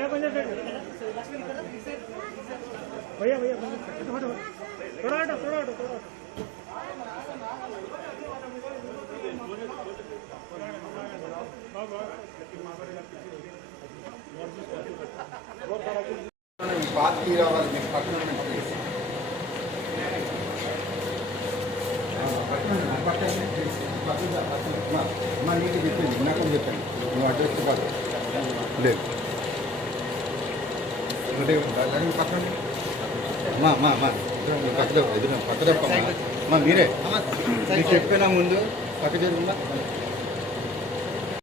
भैया भैया भैया भैया थोड़ा हटो थोड़ा हटो बात की पटना मैं नीति मैं अड्रस्ट ले ఇక్కడే ఉంటుంది మా అమ్మా అమ్మా అమ్మా పక్కదప్ప ఎదురు మీరే మీరు చెప్పినా ముందు పక్క ఉందా